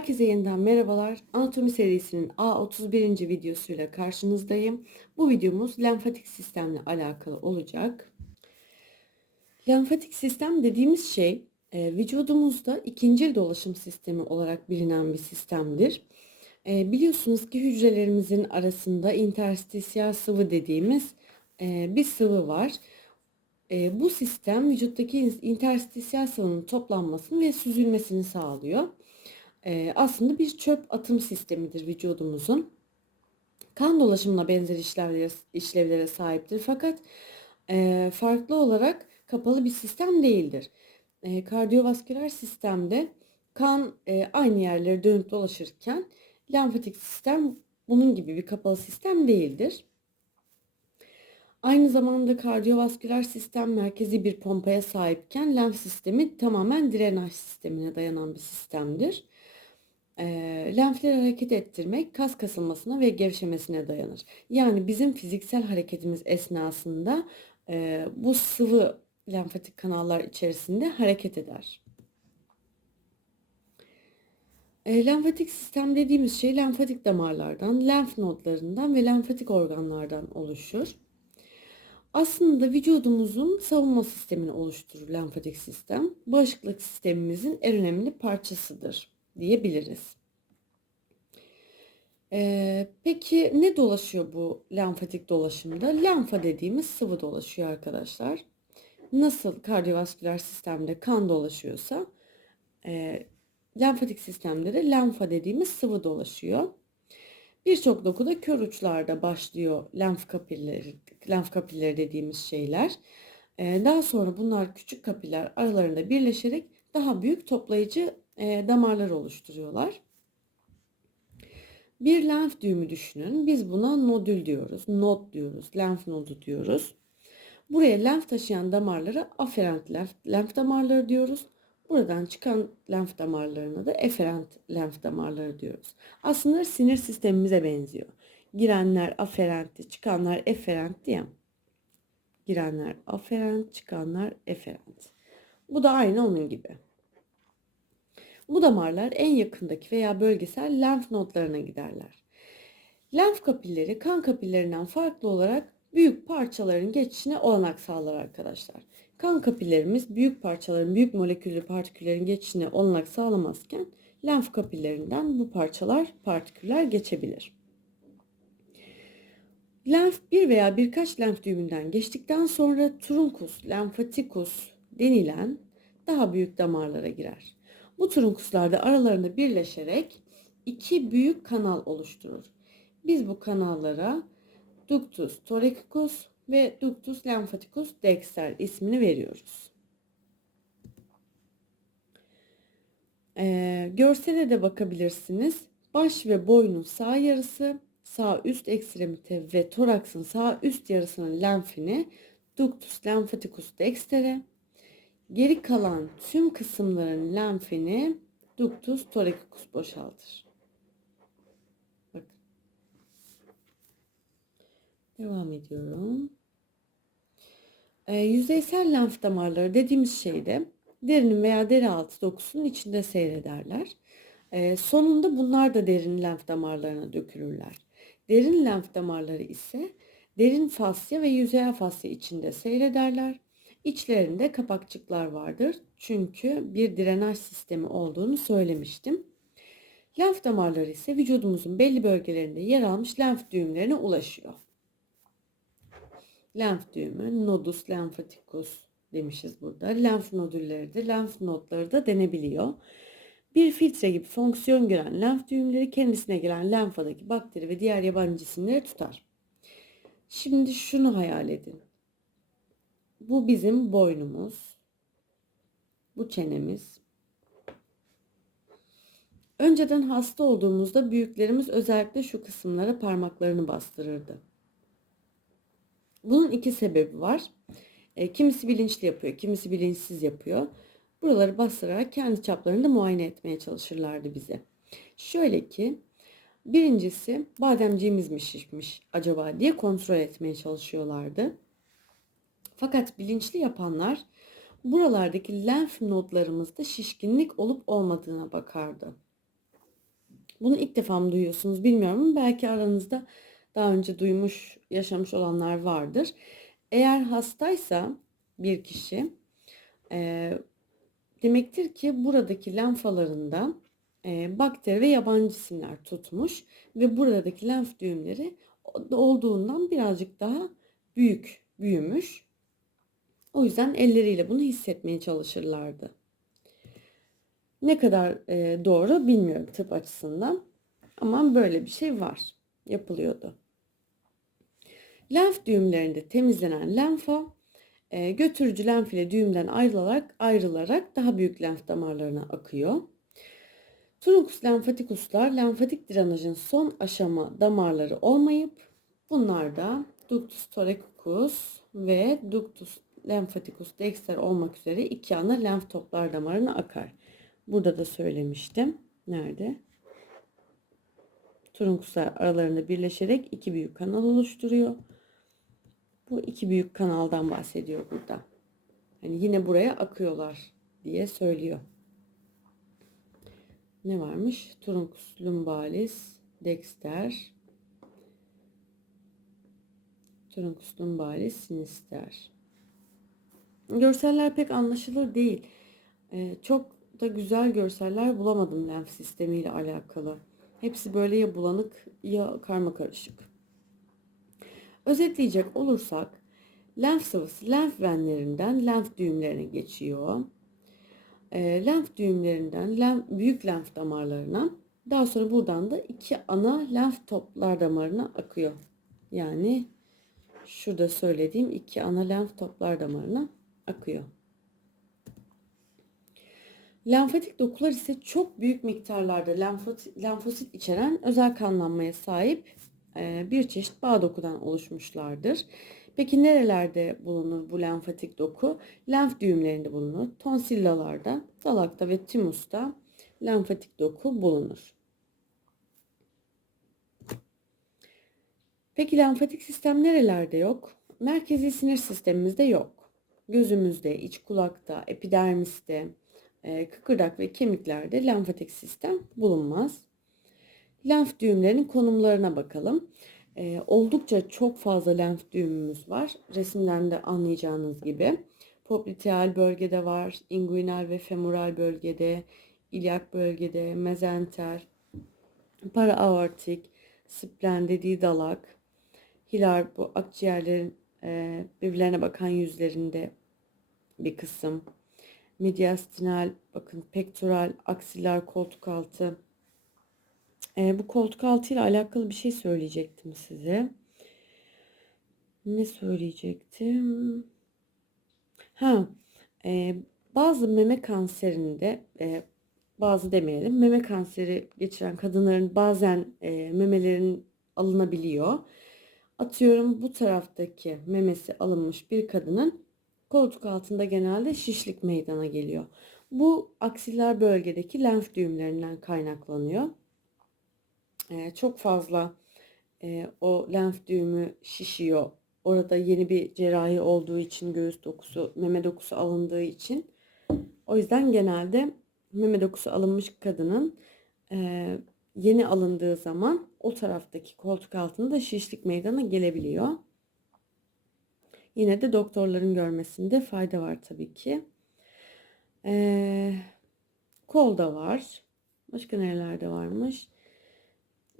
Herkese yeniden merhabalar. Anatomi serisinin A31. videosuyla karşınızdayım. Bu videomuz lenfatik sistemle alakalı olacak. Lenfatik sistem dediğimiz şey e, vücudumuzda ikincil dolaşım sistemi olarak bilinen bir sistemdir. E, biliyorsunuz ki hücrelerimizin arasında interstisyal sıvı dediğimiz e, bir sıvı var. Bu sistem vücuttaki interstisyal sıvının toplanmasını ve süzülmesini sağlıyor e, aslında bir çöp atım sistemidir vücudumuzun. Kan dolaşımına benzer işlevlere, işlevlere sahiptir fakat e, farklı olarak kapalı bir sistem değildir. E, kardiyovasküler sistemde kan e, aynı yerlere dönüp dolaşırken lenfatik sistem bunun gibi bir kapalı sistem değildir. Aynı zamanda kardiyovasküler sistem merkezi bir pompaya sahipken lenf sistemi tamamen drenaj sistemine dayanan bir sistemdir. E, lenfleri hareket ettirmek kas kasılmasına ve gevşemesine dayanır. Yani bizim fiziksel hareketimiz esnasında e, bu sıvı lenfatik kanallar içerisinde hareket eder. E, lenfatik sistem dediğimiz şey lenfatik damarlardan, lenf nodlarından ve lenfatik organlardan oluşur. Aslında vücudumuzun savunma sistemini oluşturur lenfatik sistem. Bağışıklık sistemimizin en önemli parçasıdır diyebiliriz. Ee, peki ne dolaşıyor bu lenfatik dolaşımda? Lenfa dediğimiz sıvı dolaşıyor arkadaşlar. Nasıl kardiyovasküler sistemde kan dolaşıyorsa e, lenfatik sistemde de lenfa dediğimiz sıvı dolaşıyor. Birçok dokuda kör uçlarda başlıyor lenf kapilleri, lenf kapilleri dediğimiz şeyler. Ee, daha sonra bunlar küçük kapiller aralarında birleşerek daha büyük toplayıcı e, damarlar oluşturuyorlar. Bir lenf düğümü düşünün. Biz buna nodül diyoruz. Nod diyoruz. Lenf nodu diyoruz. Buraya lenf taşıyan damarlara aferent lenf, lenf damarları diyoruz. Buradan çıkan lenf damarlarına da eferent lenf damarları diyoruz. Aslında sinir sistemimize benziyor. Girenler aferentti, çıkanlar eferent diye. Girenler aferent, çıkanlar eferent. Bu da aynı onun gibi. Bu damarlar en yakındaki veya bölgesel lenf nodlarına giderler. Lenf kapilleri kan kapillerinden farklı olarak büyük parçaların geçişine olanak sağlar arkadaşlar. Kan kapillerimiz büyük parçaların, büyük moleküllü partiküllerin geçişine olanak sağlamazken lenf kapillerinden bu parçalar, partiküller geçebilir. Lenf bir veya birkaç lenf düğümünden geçtikten sonra trunkus, lenfatikus denilen daha büyük damarlara girer. Bu trunkuslarda aralarında birleşerek iki büyük kanal oluşturur. Biz bu kanallara ductus thoraicus ve ductus lymphaticus dexter ismini veriyoruz. Ee, görsele de bakabilirsiniz. Baş ve boynun sağ yarısı, sağ üst ekstremite ve toraksın sağ üst yarısının lenfini ductus lymphaticus dexter'e, Geri kalan tüm kısımların lenfini ductus thoraicus boşaltır. Bakın. Devam ediyorum. E, yüzeysel lenf damarları dediğimiz şeyde derinin veya deri altı dokusunun içinde seyrederler. E, sonunda bunlar da derin lenf damarlarına dökülürler. Derin lenf damarları ise derin fasya ve yüzeyel fasya içinde seyrederler. İçlerinde kapakçıklar vardır. Çünkü bir drenaj sistemi olduğunu söylemiştim. Lenf damarları ise vücudumuzun belli bölgelerinde yer almış lenf düğümlerine ulaşıyor. Lenf düğümü, nodus lenfaticus demişiz burada. Lenf nodülleri de, lenf nodları da denebiliyor. Bir filtre gibi fonksiyon gören lenf düğümleri kendisine gelen lenfadaki bakteri ve diğer yabancı cisimleri tutar. Şimdi şunu hayal edin. Bu bizim boynumuz. Bu çenemiz. Önceden hasta olduğumuzda büyüklerimiz özellikle şu kısımlara parmaklarını bastırırdı. Bunun iki sebebi var. E, kimisi bilinçli yapıyor, kimisi bilinçsiz yapıyor. Buraları bastırarak kendi çaplarında muayene etmeye çalışırlardı bize. Şöyle ki birincisi bademciğimiz mi şişmiş acaba diye kontrol etmeye çalışıyorlardı. Fakat bilinçli yapanlar buralardaki lenf nodlarımızda şişkinlik olup olmadığına bakardı. Bunu ilk defa mı duyuyorsunuz bilmiyorum belki aranızda daha önce duymuş, yaşamış olanlar vardır. Eğer hastaysa bir kişi e, demektir ki buradaki lenfalarında e, bakteri ve yabancı cisimler tutmuş ve buradaki lenf düğümleri olduğundan birazcık daha büyük büyümüş. O yüzden elleriyle bunu hissetmeye çalışırlardı. Ne kadar e, doğru bilmiyorum tıp açısından ama böyle bir şey var. Yapılıyordu. Lenf düğümlerinde temizlenen lenfa e, götürücü lenf ile düğümden ayrılarak ayrılarak daha büyük lenf damarlarına akıyor. Trunkus lenfatikuslar lenfatik drenajın son aşama damarları olmayıp bunlar da ductus thoraicus ve ductus lymphaticus dexter olmak üzere iki ana lenf toplar damarına akar. Burada da söylemiştim. Nerede? Trunkuslar aralarında birleşerek iki büyük kanal oluşturuyor. Bu iki büyük kanaldan bahsediyor burada. Hani yine buraya akıyorlar diye söylüyor. Ne varmış? Trunkus lumbalis, dexter, Trunkus lumbalis, sinister. Görseller pek anlaşılır değil. Ee, çok da güzel görseller bulamadım lenf sistemiyle alakalı. Hepsi böyle ya bulanık ya karma karışık. Özetleyecek olursak lenf sıvısı lenf venlerinden lenf düğümlerine geçiyor. E, lenf düğümlerinden lenf, büyük lenf damarlarına daha sonra buradan da iki ana lenf toplar damarına akıyor. Yani şurada söylediğim iki ana lenf toplar damarına akıyor. Lenfatik dokular ise çok büyük miktarlarda lenfosit, lenfosit içeren özel kanlanmaya sahip e, bir çeşit bağ dokudan oluşmuşlardır. Peki nerelerde bulunur bu lenfatik doku? Lenf düğümlerinde bulunur. Tonsillalarda, dalakta ve timusta lenfatik doku bulunur. Peki lenfatik sistem nerelerde yok? Merkezi sinir sistemimizde yok. Gözümüzde, iç kulakta, epidermiste, e, kıkırdak ve kemiklerde lenfatik sistem bulunmaz. Lenf düğümlerinin konumlarına bakalım. Ee, oldukça çok fazla lenf düğümümüz var. Resimden de anlayacağınız gibi. Popliteal bölgede var, inguinal ve femoral bölgede, ilyak bölgede, mezenter, paraaortik, splen dediği dalak, hilar bu akciğerlerin e, birbirlerine bakan yüzlerinde bir kısım, mediastinal, bakın pektoral, aksiler, koltuk altı, e, bu koltuk altı ile alakalı bir şey söyleyecektim size. Ne söyleyecektim? Ha, e, bazı meme kanserinde, e, bazı demeyelim, meme kanseri geçiren kadınların bazen e, memelerin alınabiliyor. Atıyorum bu taraftaki memesi alınmış bir kadının koltuk altında genelde şişlik meydana geliyor. Bu aksiller bölgedeki lenf düğümlerinden kaynaklanıyor e, çok fazla e, o lenf düğümü şişiyor. Orada yeni bir cerrahi olduğu için göğüs dokusu, meme dokusu alındığı için. O yüzden genelde meme dokusu alınmış kadının e, yeni alındığı zaman o taraftaki koltuk altında şişlik meydana gelebiliyor. Yine de doktorların görmesinde fayda var tabii ki. Ee, kolda var. Başka nerelerde varmış?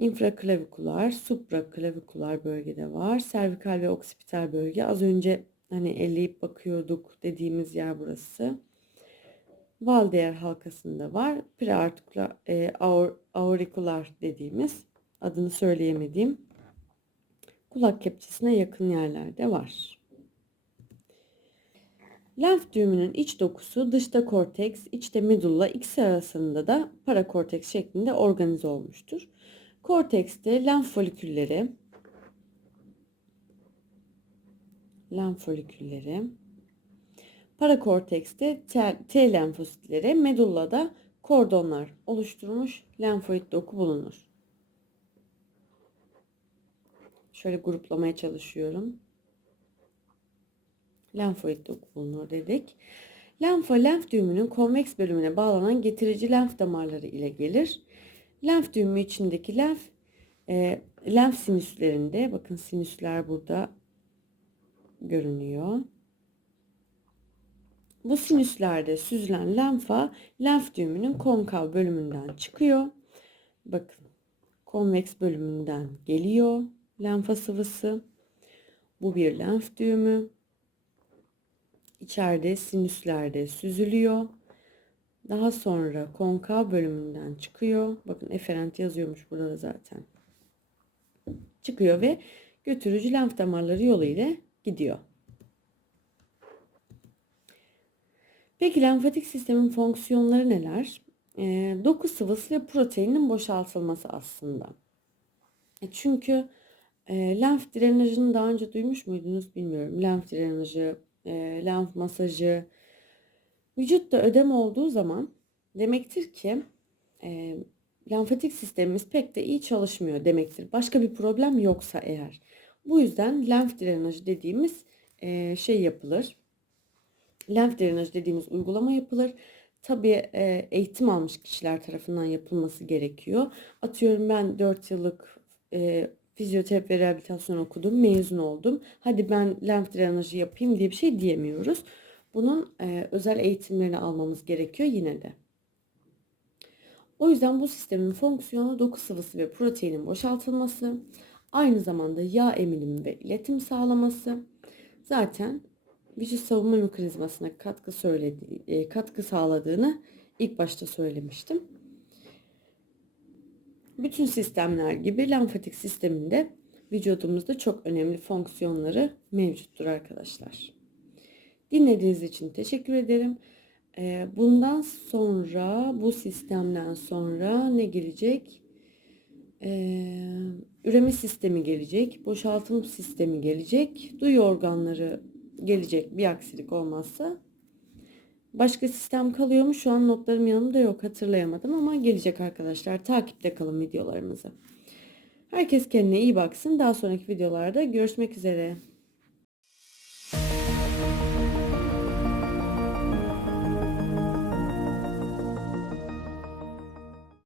infraklavikular, supraklavikular bölgede var. Servikal ve oksipital bölge. Az önce hani elleyip bakıyorduk dediğimiz yer burası. Valdeyer halkasında var. Preartikular, e, aur, aurikular dediğimiz adını söyleyemediğim kulak kepçesine yakın yerlerde var. Lenf düğümünün iç dokusu dışta korteks, içte medulla ikisi arasında da parakorteks şeklinde organize olmuştur. Kortekste lenf folikülleri, lenf folikülleri, parakortekste T, T lenfositleri, medullada kordonlar oluşturmuş lenfoid doku bulunur. Şöyle gruplamaya çalışıyorum. Lenfoid bulunur dedik. Lenfa lenf düğümünün konveks bölümüne bağlanan getirici lenf damarları ile gelir. Lenf düğümü içindeki lenf e, lenf sinüslerinde bakın sinüsler burada görünüyor. Bu sinüslerde süzülen lenfa lenf düğümünün konkav bölümünden çıkıyor. Bakın konveks bölümünden geliyor lenfa sıvısı. Bu bir lenf düğümü. İçeride sinüslerde süzülüyor. Daha sonra konkav bölümünden çıkıyor. Bakın eferent yazıyormuş burada da zaten. Çıkıyor ve götürücü lenf damarları yolu ile gidiyor. Peki lenfatik sistemin fonksiyonları neler? E, doku sıvısı ve proteinin boşaltılması aslında. E, çünkü e, lenf drenajını daha önce duymuş muydunuz bilmiyorum. Lenf drenajı, e, lenf masajı. Vücutta ödem olduğu zaman demektir ki e, lenfatik sistemimiz pek de iyi çalışmıyor demektir. Başka bir problem yoksa eğer. Bu yüzden lenf drenajı dediğimiz e, şey yapılır. Lenf drenajı dediğimiz uygulama yapılır. Tabii e, eğitim almış kişiler tarafından yapılması gerekiyor. Atıyorum ben 4 yıllık e, fizyoterapi ve rehabilitasyon okudum, mezun oldum. Hadi ben lenf drenajı yapayım diye bir şey diyemiyoruz. Bunun e, özel eğitimlerini almamız gerekiyor yine de. O yüzden bu sistemin fonksiyonu doku sıvısı ve proteinin boşaltılması, aynı zamanda yağ eminimi ve iletim sağlaması. Zaten vücut savunma mekanizmasına katkı söylediği, e, katkı sağladığını ilk başta söylemiştim. Bütün sistemler gibi lenfatik sisteminde vücudumuzda çok önemli fonksiyonları mevcuttur arkadaşlar. Dinlediğiniz için teşekkür ederim. E, bundan sonra bu sistemden sonra ne gelecek? Ee, üreme sistemi gelecek, boşaltım sistemi gelecek, duyu organları gelecek bir aksilik olmazsa. Başka sistem kalıyor mu? Şu an notlarım yanımda yok hatırlayamadım ama gelecek arkadaşlar. Takipte kalın videolarımızı. Herkes kendine iyi baksın. Daha sonraki videolarda görüşmek üzere.